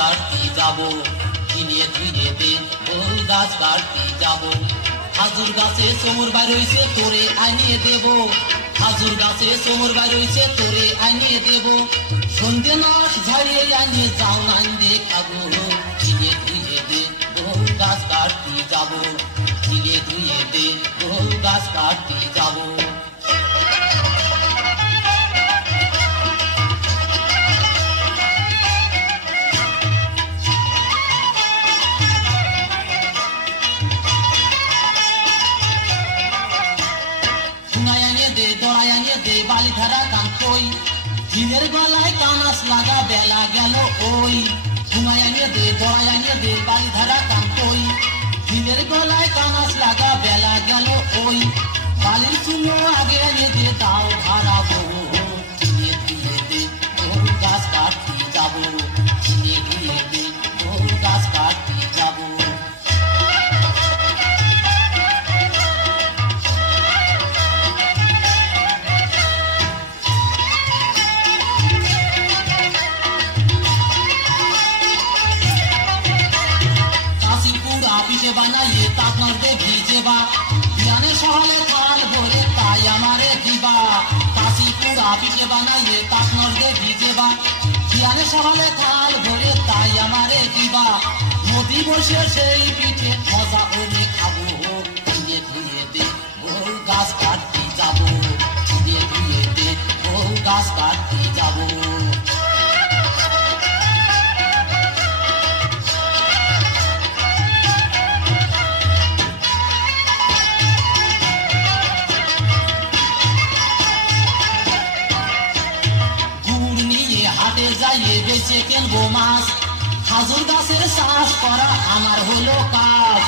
কাটতে যাবো, কিনে ধুয়ে দে ওই গাছ কাটতে যাবো। খাজুর গাছে চোমর বার হইছে তোরে আনিয়ে দেব, খাজুর গাছে চোমর বার হইছে তোরে আনিয়ে দেব। সন্ধে নাশ ঝাড়িয়ে আনিয়ে যাও নান দেখাবো, কিনে ধুয়ে দে ওই গাছ কাটতে যাবো, কিনে ধুয়ে দে ওই গাছ কাটতে যাবো। বালি ধারা কান কই, ঝিলের গলায় কানাস লাগা বেলা গেল ওই। ঘুমায় আনিয়ে দে দড়াই আনিয়ে দে বালি ধারা কান কই, ঝিলের গলায় কানাস লাগা বেলা গেল ওই। বালির চুলো আগে আনিয়ে দে দাও ধারাবো, কিনে ধুয়ে দে ওই গাছ কাটতে যাবো, কিনে ধুয়ে দে ওই গাছ কাটতে যাবো। পিঠে বানাইয়ে তাপমার দে ভিজেবা, জ্ঞানের সহলে থাল ভরে তাই আমারে দিবা। কাশি পুরা পিঠে বানাইয়ে তাপমার দে ভিজেবা, জ্ঞানের সহলে থাল ভরে তাই আমারে দিবা। নদী বসে সেই পিঠে মজা ওরে খাবো, কিনে ধুয়ে দে ওই গাছ কাটতে যাবো, কিনে ধুয়ে দে ওই গাছ কাটতে যাবো। যাইয়ে বেঁচে কিনবো মাছ, খাজুর গাছের চাষ করা আমার হলো কাজ।